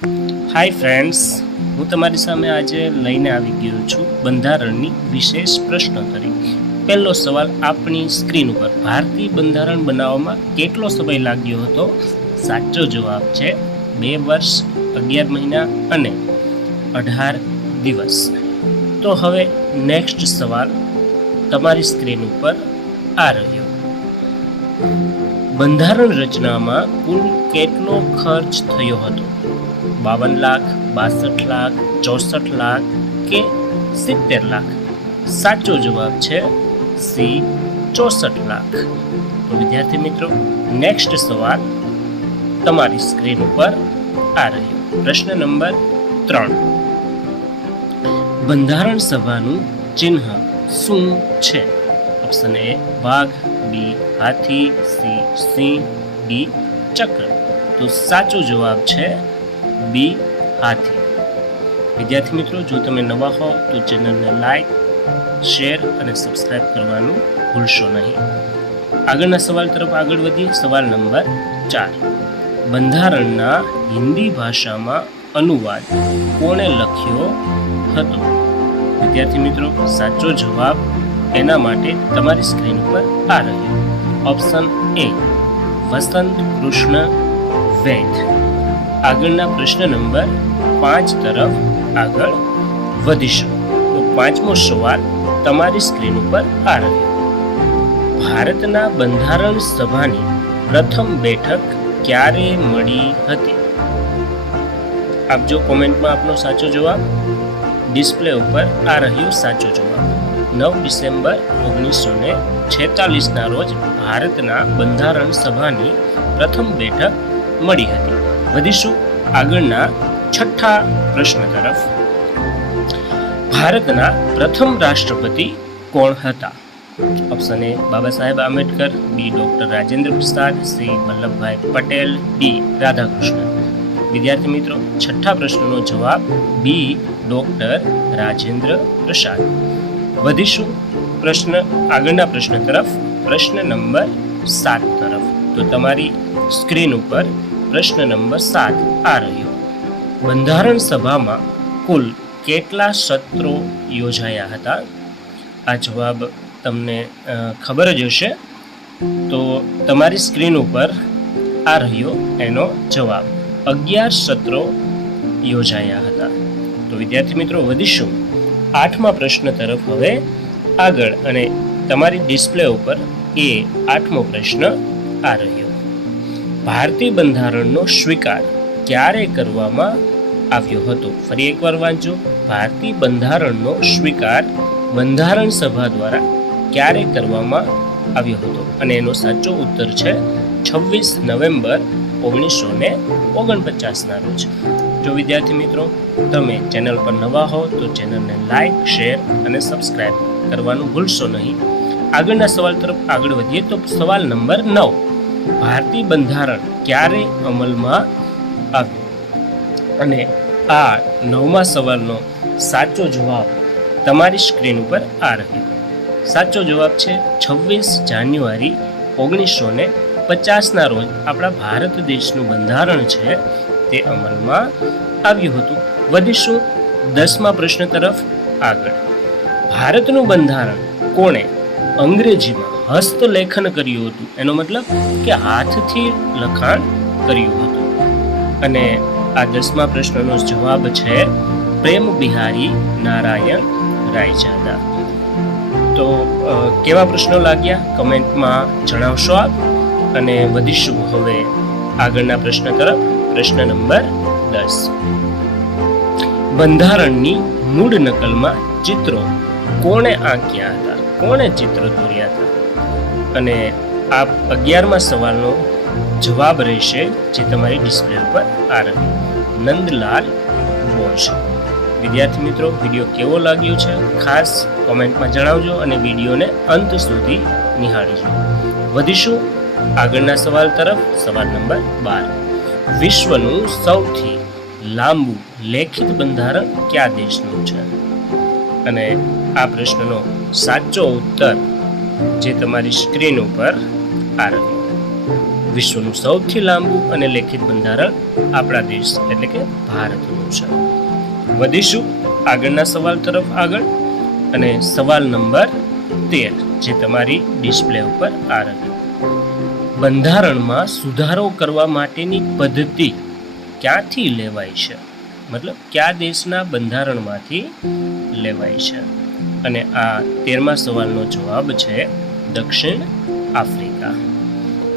Hi friends હું તમારી સામે આજે લઈને આવી ગયો છું બંધારણની વિશેષ પ્રશ્નોત્તરી પહેલો સવાલ આપણી સ્ક્રીન ઉપર ભારતીય બંધારણ બનાવવામાં કેટલો સમય લાગ્યો હતો? સાચો જવાબ છે બે વર્ષ, અગિયાર મહિના અને અઢાર દિવસ. તો હવે નેક્સ્ટ સવાલ તમારી સ્ક્રીન ઉપર આ રહ્યો. બંધારણ રચનામાં કુલ કેટલો ખર્ચ થયો હતો? બાવન લાખ, બાસઠ લાખ, ચોસઠ લાખ કે સિત્તેર લાખ? સાચો જવાબ છે સી, ચોસઠ લાખ. તો વિદ્યાર્થી મિત્રો નેક્સ્ટ સવાલ તમારી સ્ક્રીન ઉપર આ રહ્યો. પ્રશ્ન નંબર ત્રણ. બંધારણ સભાનું ચિહ્ન શું છે? ઓપ્શન એ વાઘ બી હાથી, સી, સિંહ, ડી ચક્ર. તો સાચો જવાબ છે બી હાથી. વિદ્યાર્થી મિત્રો, જો તમે નવા હો, તો ચેનલને લાઈક, શેર અને સબસ્ક્રાઇબ કરવાનું ભૂલશો નહીં. આગળના સવાલ તરફ આગળ વધીએ. સવાલ નંબર ચાર. બંધારણના હિન્દી ભાષામાં અનુવાદ કોણે લખ્યો હતો? વિદ્યાર્થી મિત્રો, સાચો જવાબ એના માટે તમારી સ્ક્રીન ઉપર આ રહ્યો. Option A Vasant Krishna Vaid. આગળના પ્રશ્ન નંબર પાંચ તરફ આગળ વધીશું. તો પાંચમો સવાલ તમારી સ્ક્રીન ઉપર આ રહ્યો ભારતના બંધારણ સભાની પ્રથમ બેઠક ક્યારે મળી હતી? આપજો કોમેન્ટમાં આપનો સાચો જવાબ, ડિસ્પ્લે ઉપર આ રહ્યો સાચો જવાબ. નવ ડિસેમ્બર ઓગણીસો ને છેતાલીસના રોજ ભારતના બંધારણ સભાની પ્રથમ બેઠક મળી હતી. વધીશું આગળના છઠ્ઠા પ્રશ્ન તરફ. ભારતના પ્રથમ રાષ્ટ્રપતિ કોણ હતા? Option A Baba Saheb Ambedkar B doctor Rajendra Prasad C Vallabhbhai Patel D Radhakrishnan વિદ્યાર્થી મિત્રો, છઠ્ઠા પ્રશ્નનો જવાબ બી ડોક્ટર રાજેન્દ્ર પ્રસાદ. વધીશું પ્રશ્ન, આગળના પ્રશ્ન તરફ. પ્રશ્ન નંબર સાત તરફ. તો તમારી સ્ક્રીન ઉપર પ્રશ્ન નંબર સાત આ રહ્યો. બંધારણ સભામાં કુલ કેટલા સત્રો યોજાયા હતા? આ જવાબ તમને ખબર જ હશે. તો તમારી સ્ક્રીન ઉપર આ રહ્યો એનો જવાબ. અગિયાર સત્રો યોજાયા હતા. તો વિદ્યાર્થી મિત્રો, વધીશું. આઠમા પ્રશ્ન તરફ હવે આગળ અને તમારી ડિસ્પ્લે ઉપર એ આઠમો પ્રશ્ન આ રહ્યો. ભારતીય બંધારણનો સ્વીકાર ક્યારે કરવામાં આવ્યો હતો? ફરી એકવાર વાંચો ભારતીય બંધારણનો સ્વીકાર બંધારણ સભા દ્વારા ક્યારે કરવામાં આવ્યો હતો? અને એનો સાચો ઉત્તર છે છવ્વીસ નવેમ્બર ઓગણીસો ને ઓગણપચાસના રોજ. જો વિદ્યાર્થી મિત્રો, તમે ચેનલ પર નવા હો, તો ચેનલને લાઇક શેર અને સબસ્ક્રાઇબ કરવાનું ભૂલશો નહીં. આગળના સવાલ તરફ આગળ વધીએ તો સવાલ નંબર નવ. ભારતીય બંધારણ ક્યારે અમલમાં આવ્યું? અને આ નવમા સવાલનો સાચો જવાબ તમારી સ્ક્રીન ઉપર આ રહ્યો. સાચો જવાબ છે છવ્વીસ જાન્યુઆરી ઓગણીસો ને પચાસના રોજ આપણા ભારત દેશનું બંધારણ છે તે અમલમાં આવ્યું હતું. વધીશું દસમા પ્રશ્ન તરફ આગળ. ભારતનું બંધારણ કોણે અંગ્રેજીમાં હસ્તલેખન કર્યું હતું. એનો મતલબ કે હાથથી લખાણ કર્યું હતું. અને આ દસમા પ્રશ્નનો જવાબ છે, પ્રેમ બિહારી નારાયણ રાયજાદા. તો કેવા પ્રશ્નો લાગ્યા? કમેન્ટમાં જણાવશો આપ. અને વધીશું હવે આગળના પ્રશ્ન તરફ. પ્રશ્ન નંબર દસ. બંધારણની મૂળ નકલમાં ચિત્રો. કોણે આંક્યા હતા? કોણે ચિત્ર દોર્યા હતા? અને આ અગિયારમાં સવાલનો જવાબ રહેશે જે તમારી ડિસ્પ્લે ઉપર આ રહ્યો નંદલાલ બોઝ. વિદ્યાર્થી મિત્રો, વીડિયો કેવો લાગ્યો છે? ખાસ કોમેન્ટમાં જણાવજો અને વિડીયોને અંત સુધી નિહાળીજો. વધીશું આગળના સવાલ તરફ. સવાલ નંબર બાર. વિશ્વનું સૌથી લાંબુ લેખિત બંધારણ કયા દેશનું છે? અને આ પ્રશ્નનો સાચો ઉત્તર જે તમારી સ્ક્રીન ઉપર આ વિશ્વનું સૌથી લાંબુ અને લેખિત બંધારણ આપણા દેશ, એટલે કે ભારતનું છે. વધીશું આગળના સવાલ તરફ આગળ અને સવાલ નંબર તેર જે તમારી ડિસ્પ્લે ઉપર આ બંધારણમાં સુધારો કરવા માટેની પદ્ધતિ ક્યાંથી લેવાય છે? મતલબ કયા દેશના બંધારણમાંથી લેવાય છે? અને આ તેરમા સવાલનો જવાબ છે દક્ષિણ આફ્રિકા.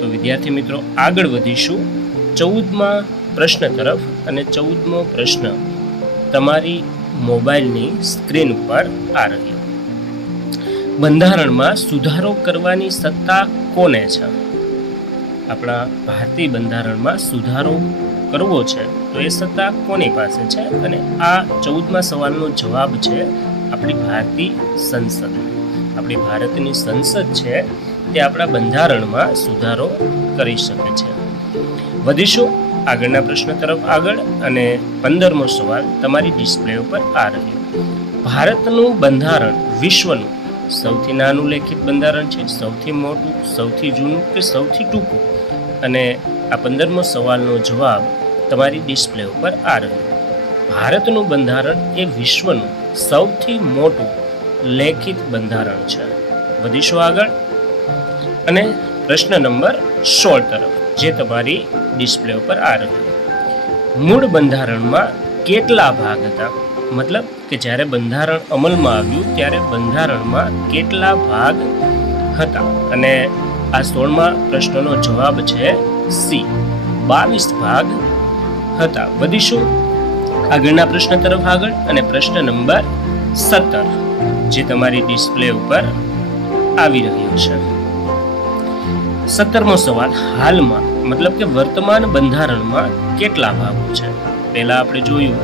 તો વિદ્યાર્થી મિત્રો, આગળ વધીશું. ચૌદમા પ્રશ્ન તરફ અને ચૌદમો પ્રશ્ન તમારી મોબાઈલની સ્ક્રીન પર આ રહ્યો. બંધારણમાં સુધારો કરવાની સત્તા કોને છે? આપણા ભારતીય બંધારણમાં સુધારો કરવો છે, તો એ સત્તા કોની પાસે છે? અને આ ચૌદમા સવાલનો જવાબ છે આપણી ભારતીય સંસદ. આપણી ભારતની સંસદ છે તે આપણા બંધારણમાં સુધારો કરી શકે છે. વધીશું આગળના પ્રશ્ન તરફ આગળ અને પંદરમો સવાલ તમારી ડિસ્પ્લે ઉપર આ રહ્યો. ભારતનું બંધારણ વિશ્વનું સૌથી નાનું લેખિત બંધારણ છે, સૌથી મોટું, સૌથી જૂનું કે સૌથી ટૂંકું? અને આ પંદરમો સવાલનો જવાબ તમારી ડિસ્પ્લે ઉપર આ રહ્યું. ભારતનું બંધારણ એ વિશ્વનું સૌથી મોટું લેખિત બંધારણ છે. વધીશું આગળ. અને પ્રશ્ન નંબર સોળ તરફ, જે તમારી ડિસ્પ્લે ઉપર આ રહ્યું. મૂળ બંધારણમાં કેટલા ભાગ હતા? મતલબ કે જ્યારે બંધારણ અમલમાં આવ્યું, ત્યારે બંધારણમાં કેટલા ભાગ હતા? અને આ સોળમા પ્રશ્નનો જવાબ છે સી. બાવીસ ભાગ હતા. વધીશું. આગળના પ્રશ્ન તરફ આગળ અને પ્રશ્ન નંબર સત્તર, જે તમારી ડિસ્પ્લે ઉપર આવી રહ્યો છે. સત્તરમો સવાલ, હાલમાં, મતલબ કે વર્તમાન બંધારણમાં કેટલા ભાગો છે? પહેલા આપણે જોયું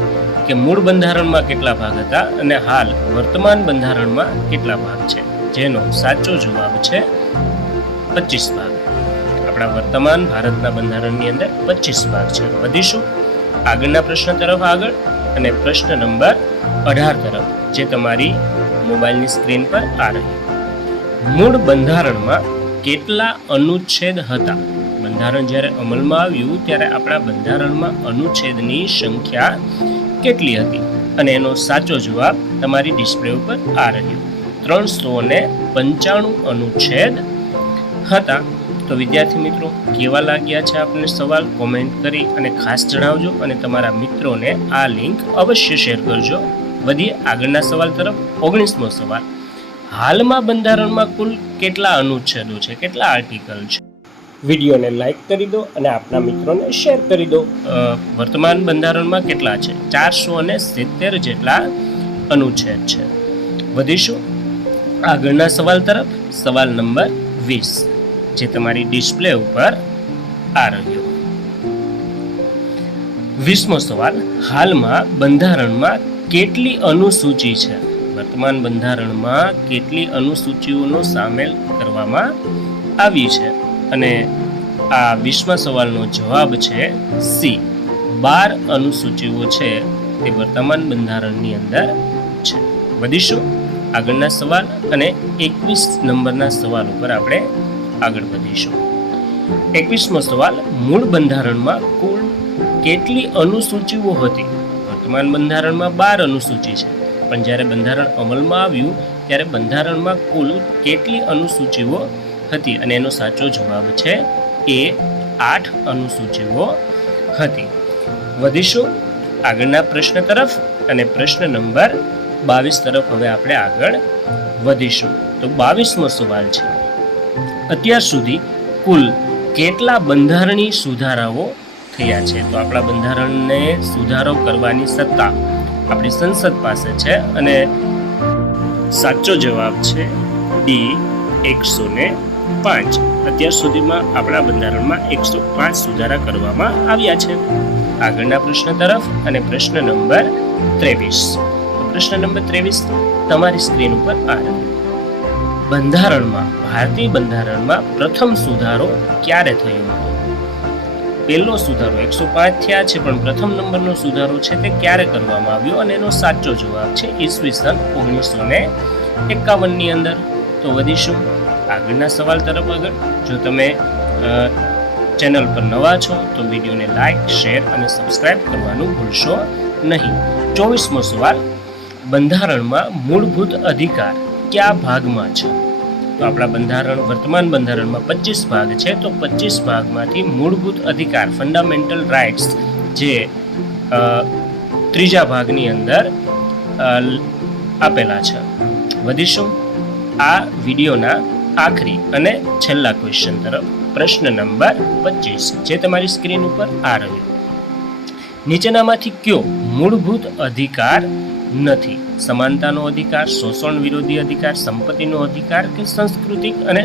કે મૂળ બંધારણમાં કેટલા ભાગ હતા અને હાલ વર્તમાન બંધારણમાં કેટલા ભાગ છે? જેનો સાચો જવાબ છે પચીસ ભાગ. આપણા વર્તમાન ભારતના બંધારણની અંદર પચીસ ભાગ છે. વધીશું. આગળના પ્રશ્ન તરફ આગળ અને પ્રશ્ન નંબર અઢાર તરફ, જે તમારી મોબાઈલની સ્ક્રીન પર આ રહી. મૂળ બંધારણમાં કેટલા અનુચ્છેદ હતા? બંધારણ જ્યારે અમલમાં આવ્યું ત્યારે આપણા બંધારણમાં અનુચ્છેદની સંખ્યા કેટલી હતી? અને એનો સાચો જવાબ તમારી ડિસ્પ્લે ઉપર આ રહ્યો. ત્રણસો ને પંચાણું અનુચ્છેદ હતા. તો વિદ્યાર્થી મિત્રો, કેવા લાગ્યા છે આપને સવાલ? કોમેન્ટ કરી અને ખાસ જણાવજો અને તમારા મિત્રોને આ લિંક અવશ્ય શેર કરજો. વધીએ આગળના સવાલ તરફ, ઓગણીસમો સવાલ. હાલમાં બંધારણમાં કુલ કેટલા અનુચ્છેદો છે? કેટલા આર્ટિકલ છે? વિડીયોને લાઈક કરી દો અને આપના મિત્રોને શેર કરી દો. વર્તમાન બંધારણમાં કેટલા છે? ચારસો અને સિત્તેર જેટલા અનુચ્છેદ છે. વધીશું આગળના સવાલ તરફ, સવાલ નંબર વીસ. જે તમારી ડિસ્પ્લે ઉપર આ રહ્યો. વીસમો સવાલ, હાલમાં બંધારણમાં કેટલી અનુસૂચિ છે? વર્તમાન બંધારણમાં કેટલી અનુસૂચિઓનો સામેલ કરવામાં આવી છે? અને આ વીસમા સવાલનો જવાબ છે સી. બાર અનુસૂચિઓ છે તે વર્તમાન બંધારણની અંદર છે. વધીશું આગળના સવાલ અને એકવીસ નંબરના સવાલ ઉપર આપણે આગળ વધીશું. એકવીસમો સવાલ, મૂળ બંધારણમાં કુલ કેટલી અનુસૂચિઓ હતી? વર્તમાન બંધારણમાં બાર અનુસૂચિ છે. પણ જ્યારે બંધારણ અમલમાં આવ્યું, ત્યારે બંધારણમાં કુલ કેટલી અનુસૂચિઓ હતી? અને એનો સાચો જવાબ છે એ આઠ અનુસૂચિઓ હતી. વધીશું આગળના પ્રશ્ન તરફ અને પ્રશ્ન નંબર બાવીસ તરફ હવે આપણે આગળ વધીશું. તો બાવીસમો સવાલ છે અત્યાર સુધી કુલ કેટલા બંધારણીય સુધારાઓ થયા છે? તો આપણા બંધારણને સુધારો કરવાની સત્તા આપણી સંસદ પાસે છે અને સાચો જવાબ છે ડી એકસો ને પાંચ. અત્યાર સુધીમાં આપણા બંધારણમાં એકસો પાંચ સુધારા કરવામાં આવ્યા છે. આગળના પ્રશ્ન તરફ અને પ્રશ્ન નંબર ત્રેવીસ. પ્રશ્ન નંબર ત્રેવીસ તમારી સ્ક્રીન ઉપર આ. બંધારણમાં, ભારતીય બંધારણમાં પ્રથમ સુધારો ક્યારે થયો હતો? પહેલો સુધારો એકસો પાંચ થયા છે, પણ પ્રથમ નંબરનો સુધારો છે તે ક્યારે કરવામાં આવ્યો અને એનો સાચો જવાબ છે ઈસવીસન ઓગણીસો ને એકાવનની અંદર. તો વધીશું. આગળના સવાલ તરફ આગળ. જો તમે ચેનલ પર નવા છો, તો વિડીયોને લાઈક, શેર અને સબસ્ક્રાઇબ કરવાનું ભૂલશો નહીં. ચોવીસમો સવાલ. બંધારણમાં મૂળભૂત અધિકાર કયા ભાગમાં છે? તો આપણા બંધારણ, વર્તમાન બંધારણમાં પચીસ ભાગ છે. તો પચીસ ભાગમાંથી મૂળભૂત અધિકાર ફંડામેન્ટલ રાઇટ્સ જે ત્રીજા ભાગની અંદર આપેલા છે. વધીશું. આ વિડીયોના આખરી અને છેલ્લા ક્વેશ્ચન તરફ. પ્રશ્ન નંબર પચીસ જે તમારી સ્ક્રીન ઉપર આ રહ્યો. નીચેનામાંથી કયો મૂળભૂત અધિકાર નથી. સમાનતાનો અધિકાર, શોષણ વિરોધી અધિકાર, સંપત્તિનો અધિકાર કે સાંસ્કૃતિક અને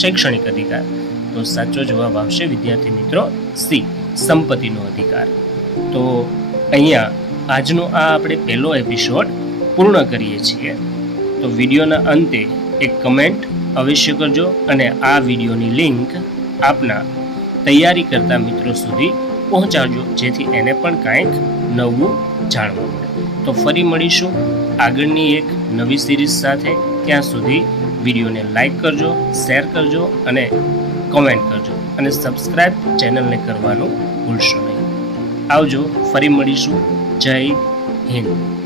શૈક્ષણિક અધિકાર? તો સાચો જવાબ આવશે, વિદ્યાર્થી મિત્રો, સી, સંપત્તિનો અધિકાર. તો અહીંયા આજનો આ આપણે પહેલો એપિસોડ પૂર્ણ કરીએ છીએ. તો વિડીયોના અંતે એક કમેન્ટ અવશ્ય કરજો અને આ વિડીયોની લિંક આપના તૈયારી કરતા મિત્રો સુધી પહોંચાડજો, જેથી એને પણ કાંઈક નવું જાણવા મળે. તો ફરી મળીશું આગળની એક નવી સિરીઝ સાથે. ત્યાં સુધી વિડીયોને લાઈક કરજો, શેર કરજો અને કોમેન્ટ કરજો. અને સબસ્ક્રાઈબ ચેનલને કરવાનું ભૂલશો નહીં. આવજો, ફરી મળીશું. જય હિન્દ.